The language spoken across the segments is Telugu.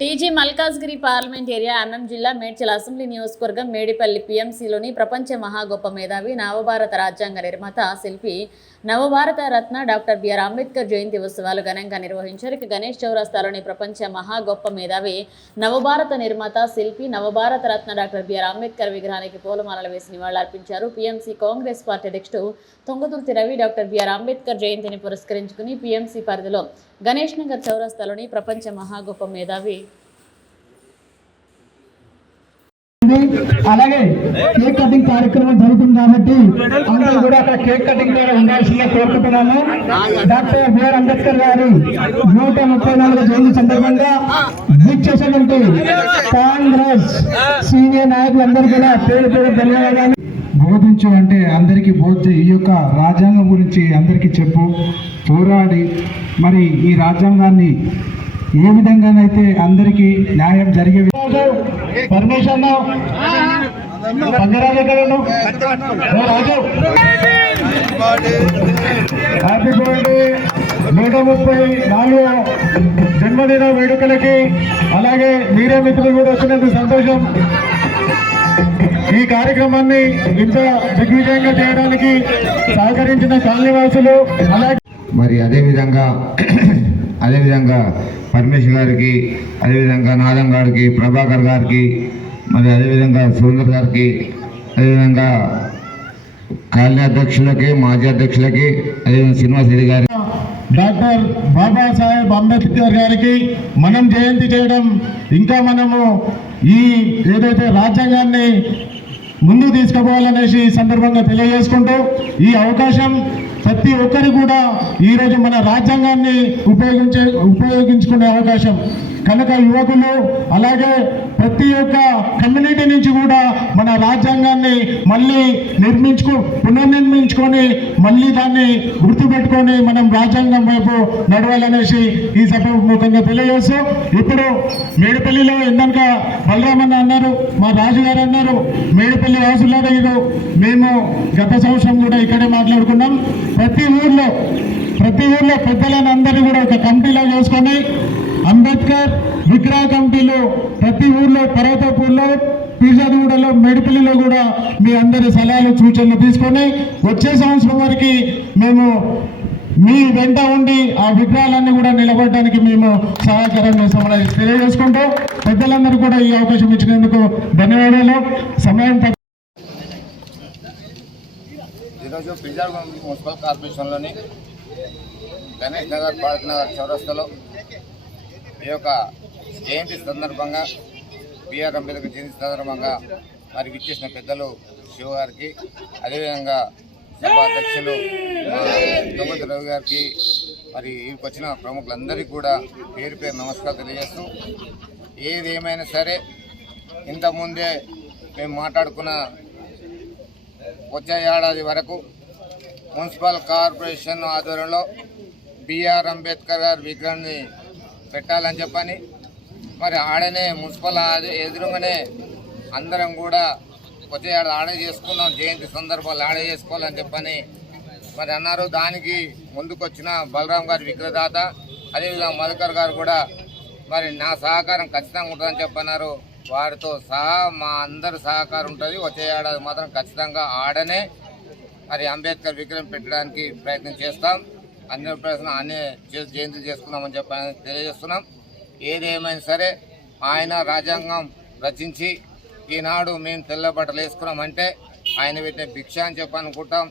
టీజీ మల్కాజ్గిరి పార్లమెంట్ ఏరియా అన్నం జిల్లా మేడ్చల్ అసెంబ్లీ నియోజకవర్గం మేడిపల్లి పీఎంసీలోని ప్రపంచ మహాగొప్ప మేధావి నవభారత రాజ్యాంగ నిర్మాత శిల్పి నవభారత రత్న డాక్టర్ బిఆర్ అంబేద్కర్ జయంతి ఉత్సవాలు ఘనంగా నిర్వహించారు. గణేష్ చౌరస్తాలోని ప్రపంచ మహాగొప్ప మేధావి నవభారత నిర్మాత శిల్పి నవభారత రత్న డాక్టర్ బిఆర్ అంబేద్కర్ విగ్రహానికి పూలమాలలు వేసి నివాళులర్పించారు. పీఎంసీ కాంగ్రెస్ పార్టీ అధ్యక్షుడు తొంగతుర్తి రవి డాక్టర్ బిఆర్ అంబేద్కర్ జయంతిని పురస్కరించుకుని పీఎంసీ పరిధిలో గణేష్ నగర్ చౌరస్తాలోని ప్రపంచ మహాగొప్ప మేధావి అలాగే కేక్ కటింగ్ కార్యక్రమం జరుగుతుంది కాబట్టి అందరూ కూడా అక్కడ కేక్ కటింగ్ ద్వారా ఉండాల్సిందిగా కోరుకుంటున్నాను. డాక్టర్ బిఆర్ అంబేద్కర్ గారి 134వ జయంతి సందర్భంగా చేసినటువంటి కాంగ్రెస్ సీనియర్ నాయకులందరూ కూడా పేరు పేరు ధన్యవాదాలు. బోధించు అంటే అందరికీ బోధి ఈ యొక్క రాజ్యాంగం గురించి అందరికీ చెప్పు, పోరాడి మరి ఈ రాజ్యాంగాన్ని ఏ విధంగానైతే అందరికీ న్యాయం జరిగే పర్మిషన్ హ్యాపీ బర్త్డే 134వ జన్మదిన వేడుకలకి అలాగే మీరే మిత్రులు కూడా వచ్చినందుకు సంతోషం. ఈ కార్యక్రమాన్ని ఇంత దిగ్విజయంగా చేయడానికి సహకరించిన కాలనీవాసులు అలాగే మరి అదేవిధంగా పరమేశ్వర్ గారికి, అదేవిధంగా నాదం గారికి, ప్రభాకర్ గారికి, మరి అదేవిధంగా సురేందర్ గారికి, అదేవిధంగా కాలనీ అధ్యక్షులకి, మాజీ అధ్యక్షులకి, అదేవిధంగా శ్రీనివాసరెడ్డి గారికి, డాక్టర్ బాబాసాహెబ్ అంబేద్కర్ గారికి మనం జయంతి చేయడం ఇంకా మనము ఈ ఏదైతే రాజ్యాంగాన్ని ముందుకు తీసుకుపోవాలనేసి సందర్భంగా తెలియజేసుకుంటూ ఈ అవకాశం ప్రతి ఒక్కరు కూడా ఈరోజు మన రాజ్యాంగాన్ని ఉపయోగించుకునే అవకాశం కనుక యువకులు అలాగే ప్రతి ఒక్క కమ్యూనిటీ నుంచి కూడా మన రాజ్యాంగాన్ని మళ్ళీ పునర్నిర్మించుకొని మళ్ళీ దాన్ని గుర్తుపెట్టుకొని మనం రాజ్యాంగం వైపు నడవాలనేసి ఈ సభాముఖంగా తెలియజేస్తూ ఇప్పుడు మేడిపల్లిలో ఇందాక బలరామన్న అన్నారు, మా రాజుగారు అన్నారు, మేడిపల్లి వాసులారా ఇది మేము గత సంవత్సరం కూడా ఇక్కడే మాట్లాడుకున్నాం. ప్రతి ఊర్లో పెద్దలను అందరినీ కూడా ఒక కమిటీలో చేసుకొని అంబేద్కర్ విగ్రహ కమిటీలు ప్రతి ఊర్లో, పర్వతపూర్లో, పీర్జాదిగూడలో, మేడిపల్లిలో కూడా మీ అందరి సలహాలు సూచనలు తీసుకొని వచ్చే సంవత్సరం వరకు మేము మీ వెంట ఉండి ఆ విగ్రహాలన్నీ కూడా నిలబడడానికి మేము సహాయకరం చేస్తామని తెలియజేసుకుంటూ పెద్దలందరూ కూడా ఈ అవకాశం ఇచ్చినందుకు ధన్యవాదాలు. సమయం ఈరోజు పీర్జాదిగూడ మున్సిపల్ కార్పొరేషన్లోని గణేష్ నగర్, భారత్ నగర్ చౌరస్తాలో ఈ యొక్క జయంతి సందర్భంగా, బిఆర్ అంబేద్కర్ జయంతి సందర్భంగా మరి విచ్చేసిన పెద్దలు శివ గారికి, అదేవిధంగా సభాధ్యక్షులు తొంగతుర్తి రవి గారికి, మరి వీరికి వచ్చిన ప్రముఖులందరికీ కూడా పేరు పేరు నమస్కారం తెలియజేస్తూ, ఏది ఏమైనా సరే ఇంతకుముందే మేము మాట్లాడుకున్న వచ్చే ఏడాది వరకు మున్సిపల్ కార్పొరేషన్ ఆధ్వర్యంలో బిఆర్ అంబేద్కర్ గారి విగ్రహాన్ని పెట్టాలని చెప్పని, మరి ఆడనే మున్సిపల్ ఎదురుగానే అందరం కూడా వచ్చే ఏడాది ఆడే చేసుకుందాం, జయంతి సందర్భాలు ఆడే చేసుకోవాలని చెప్పని మరి అన్నారు. దానికి ముందుకొచ్చిన బలరాం గారి విగ్రహదాత, అదేవిధంగా మధుకర్ గారు కూడా మరి నా సహకారం ఖచ్చితంగా ఉంటుందని చెప్పన్నారు. వారితో సహా మా అందరి సహకారం ఉంటుంది. వచ్చే ఏడాది మాత్రం ఖచ్చితంగా ఆడనే మరి అంబేద్కర్ విగ్రహం పెట్టడానికి ప్రయత్నం చేస్తాం. అన్ని జయంతి చేసుకుందామని చెప్పని తెలియజేస్తున్నాం. ఏదేమైనా సరే ఆయన రాజ్యాంగం రచించి ఈనాడు మేము తెల్ల బట్టలు వేసుకున్నామంటే ఆయన పెట్టిన భిక్ష అని చెప్పనుకుంటాం.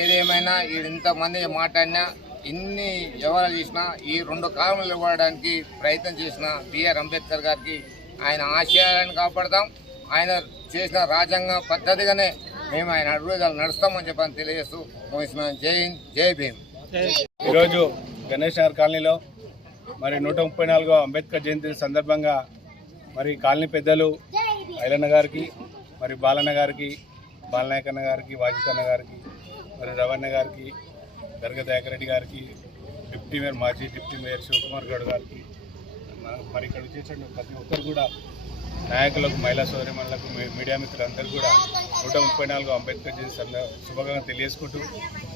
ఏదేమైనా ఇంతమంది మాట్లాడినా, ఇన్ని వ్యవహారాలు చేసినా, ఈ 2 కాలంలో ఇవ్వడానికి ప్రయత్నం చేసిన బిఆర్ అంబేద్కర్ గారికి ఆయన ఆశయాలను కాపాడతాం. ఆయన చేసిన రాజ్యాంగ పద్ధతిగానే మేము ఆయన అడుగుదాలు నడుస్తామని చెప్పని తెలియజేస్తూ ముగిస్తున్నాం. జై హింద్, జై భీమ్. ఈరోజు గణేష్ నగర్ కాలనీలో మరి 134వ అంబేద్కర్ జయంతి సందర్భంగా మరి కాలనీ పెద్దలు ఐలన్న గారికి, మరి బాలన్న గారికి, బాలనాయకన్న గారికి, వాజితన్న గారికి, మరి రవణ గారికి, గర్గ దయాకర్ రెడ్డి గారికి, మాజీ డిప్యూటీ మేయర్ శివకుమార్ గౌడ్ గారికి, మరి ఇక్కడ వచ్చేసిన ప్రతి ఒక్కరు కూడా నాయకులకు, మహిళా సోదరిమణులకు, మీడియా మిత్రులందరూ కూడా 134వ అంబేద్కర్ జయంతి శుభాకాంక్షలు తెలియజేసుకుంటూ,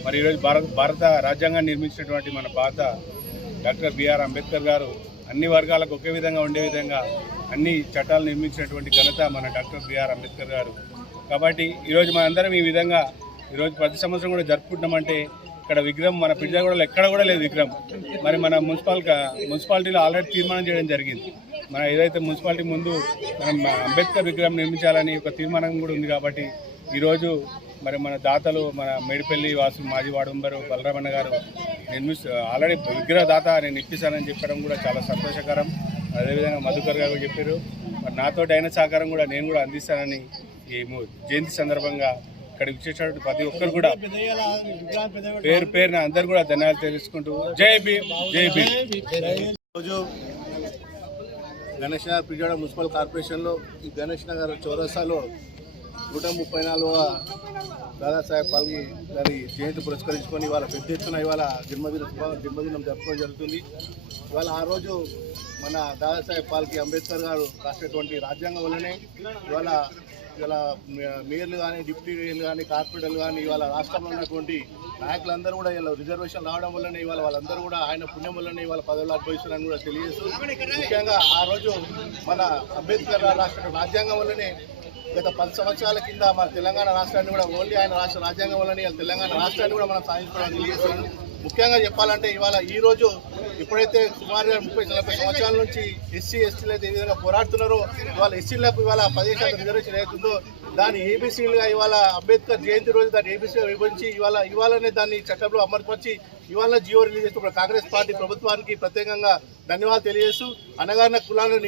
మరి ఈరోజు భారత రాజ్యాంగాన్ని నిర్మించినటువంటి మన పాత డాక్టర్ బిఆర్ అంబేద్కర్ గారు అన్ని వర్గాలకు ఒకే విధంగా ఉండే విధంగా అన్ని చట్టాలు నిర్మించినటువంటి ఘనత మన డాక్టర్ బిఆర్ అంబేద్కర్ గారు. కాబట్టి ఈరోజు మనందరం ఈ విధంగా ఈరోజు ప్రతి సంవత్సరం కూడా జరుపుకుంటామంటే ఇక్కడ విగ్రహం మన పిర్జాగూడలో ఎక్కడ కూడా లేదు విగ్రహం. మరి మన మున్సిపాలిటీలో ఆల్రెడీ తీర్మానం చేయడం జరిగింది. మన ఏదైతే మున్సిపాలిటీ ముందు మనం అంబేద్కర్ విగ్రహం నిర్మించాలని ఒక తీర్మానం కూడా ఉంది. కాబట్టి ఈరోజు మరి మన దాతలు మన మేడిపల్లి వాసు మాజీ వార్డు మెంబరు బలరామన్న గారు ఆల్రెడీ విగ్రహ దాత నేను ఇప్పిస్తానని చెప్పడం కూడా చాలా సంతోషకరం. అదేవిధంగా మధుకర్ గారు చెప్పారు. మరి నాతోటి అయిన సహకారం కూడా నేను కూడా అందిస్తానని ఈ జయంతి సందర్భంగా ఇక్కడికి వచ్చేటటువంటి ప్రతి ఒక్కరు కూడా పేరు పేరున అందరు కూడా ధన్యవాదాలు తెలుసుకుంటూ జై భీమ్ జై భీమ్. రోజు గణేష్ నగర్ పిర్జాడ మున్సిపల్ కార్పొరేషన్లో ఈ గణేష్ నగర్ చౌరస్తాలో 134వ దాదాసాహెబ్ ఫాల్కే గారి జయంతి పురస్కరించుకొని ఇవాళ పెద్ద ఎత్తున ఇవాళ జన్మదినం జరుపుకోవడం జరుగుతుంది. ఇవాళ ఆ రోజు మన దాదాసాహెబ్ ఫాల్కే అంబేద్కర్ గారు రాసినటువంటి రాజ్యాంగం వల్లనే ఇవాళ మేయర్లు కానీ డిప్యూటీ మేయర్లు కానీ కార్పొరేటర్లు కానీ ఇవాళ రాష్ట్రంలో ఉన్నటువంటి నాయకులందరూ కూడా ఇలా రిజర్వేషన్ రావడం వల్లనే ఇవాళ వాళ్ళందరూ కూడా ఆయన పుణ్యం వల్లనే ఇవాళ పదవులు అనుభవిస్తున్నారని కూడా తెలియజేస్తూ, ముఖ్యంగా ఆ రోజు మన అంబేద్కర్ రాష్ట్ర రాజ్యాంగం వల్లనే గత 10 సంవత్సరాల కింద మన తెలంగాణ రాష్ట్రాన్ని కూడా ఓన్లీ ఆయన రాష్ట్ర రాజ్యాంగం వల్లనే తెలంగాణ రాష్ట్రాన్ని కూడా మనం సాధించుకోవడానికి తెలియజేస్తున్నాను. ముఖ్యంగా చెప్పాలంటే ఇవాళ ఈరోజు ఎప్పుడైతే సుమారుగా 30-40 సంవత్సరాల నుంచి ఎస్సీ ఎస్టీలు అయితే ఏ విధంగా పోరాడుతున్నారో ఇవాళ ఎస్సీలకు ఇవాళ 10% రిజర్వేషన్ అవుతుందో దాని ఏబీసీలుగా ఇవాళ అంబేద్కర్ జయంతి రోజు దాన్ని ఏబీసీగా విభజించి ఇవాళనే దాన్ని చట్టంలో అమర్పరిచి ఇవాళ జియో రిలీజ్ చేస్తున్న కాంగ్రెస్ పార్టీ ప్రభుత్వానికి ప్రత్యేకంగా ధన్యవాదాలు తెలియజేస్తూ అనగారిన కులాలను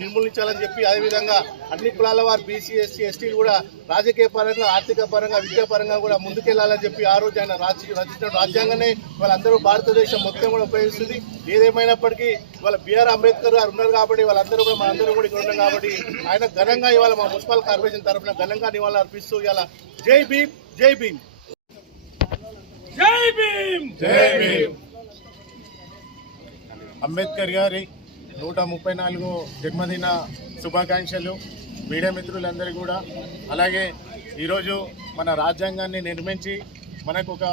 నిర్మూలించాలని చెప్పి అదేవిధంగా అన్ని కులాల వారు బీసీ ఎస్సీ ఎస్టీలు కూడా రాజకీయ పరంగా ఆర్థిక పరంగా విద్యాపరంగా కూడా ముందుకెళ్లాలని చెప్పి ఆ రోజు ఆయన రచించిన రాజ్యాంగాన్ని వాళ్ళందరూ భారతదేశం మొత్తం కూడా ఉపయోగిస్తుంది. ఏదేమైనప్పటికీ ఇవాళ బిఆర్ అంబేద్కర్ గారు ఉన్నారు కాబట్టి వాళ్ళందరూ కూడా మనందరూ కూడా ఇక్కడ ఉన్నాం కాబట్టి ఆయన ఘనంగా ఇవాళ మా మున్సిపల్ కార్పొరేషన్ తరఫున ఘనంగా నివాళులు అర్పిస్తూ ఇవాళ జై భీమ్ జై భీమ్ జై భీమ్ జై భీమ్. అంబేద్కర్ గారి 134వ జన్మదిన శుభాకాంక్షలు మీడియా మిత్రులందరికీ కూడా. అలాగే ఈరోజు మన రాజ్యాంగాన్ని నిర్మించి మనకు ఒక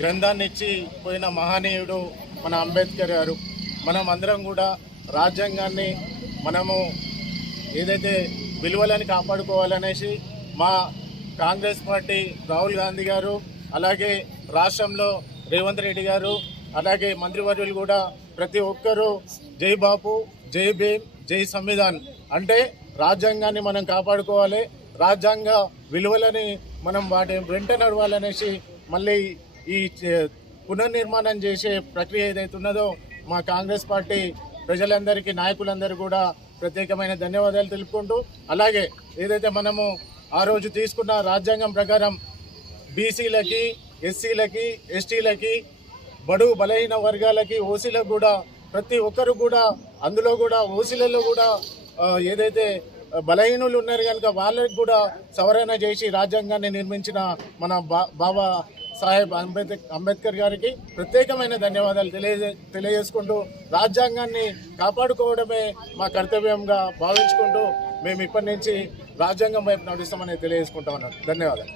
గ్రంథాన్ని ఇచ్చి పోయిన మహనీయుడు మన అంబేద్కర్ గారు. మనం అందరం కూడా రాజ్యాంగాన్ని మనము ఏదైతే విలువలని కాపాడుకోవాలనేసి మా కాంగ్రెస్ పార్టీ రాహుల్ గాంధీ గారు, అలాగే రాష్ట్రంలో రేవంత్ రెడ్డి గారు, అలాగే మంత్రివర్యులు కూడా ప్రతి ఒక్కరూ జై బాపు జై భీమ్ జై సంవిధాన్ అంటే రాజ్యాంగాన్ని మనం కాపాడుకోవాలి, రాజ్యాంగ విలువలని మనం వాటి వెంట నడవాలనేసి మళ్ళీ ఈ పునర్నిర్మాణం చేసే ప్రక్రియ ఏదైతే ఉన్నదో మా కాంగ్రెస్ పార్టీ ప్రజలందరికీ నాయకులందరూ కూడా ప్రత్యేకమైన ధన్యవాదాలు తెలుపుకుంటూ, అలాగే ఏదైతే మనము ఆ రోజు తీసుకున్న రాజ్యాంగం ప్రకారం బీసీలకి ఎస్సీలకి ఎస్టీలకి బడుగు బలహీన వర్గాలకి ఓసీలకు కూడా ప్రతి ఒక్కరు కూడా అందులో కూడా ఓసీలలో కూడా ఏదైతే బలహీనులు ఉన్నారు కనుక వాళ్ళకి కూడా సవరణ చేసి రాజ్యాంగాన్ని నిర్మించిన మన బాబా సాహెబ్ అంబేద్కర్ గారికి ప్రత్యేకమైన ధన్యవాదాలు తెలియజేసుకుంటూ రాజ్యాంగాన్ని కాపాడుకోవడమే మా కర్తవ్యంగా భావించుకుంటూ మేము ఇప్పటి నుంచి రాజ్యాంగం వైపు నడుస్తామని తెలియజేసుకుంటా ఉన్నాను. ధన్యవాదాలు.